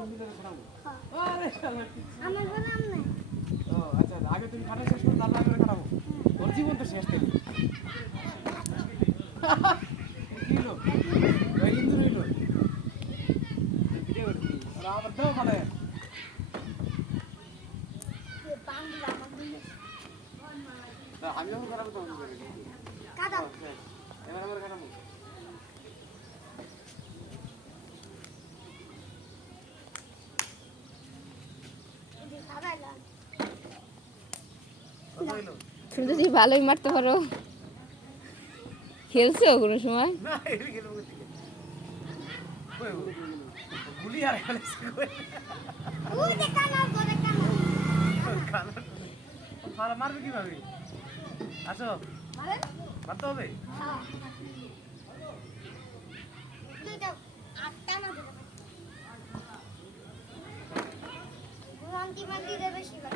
আরে শালা আমার নাম নাই ও আচ্ছা আগে তুমি খাটা শেষ করে তারপর করে খাটাবো ওর জীবন তো শেষ থেকে কি হলো ওই ইন্দুর হইলো ভিডিও করবি আর আমার দাও খাটায় বাংলা আমার দিলে না আমি যখন খাটাবো তখন কাদা এবার আমার খাটাবো খাবাইলাম হইলো তুমি যদি ভালোই মারতে পারো খেলছো কোনো সময় না এটা গেল কই গুলি আর খেলেছে কই ওই যে কানা ধরে কানা ফালা মারবে কিভাবে আসো মারে মারতে হবে হ্যাঁ তুই দাও আটটা না দিলে গুরান্তি মান্তি দেবে শিবা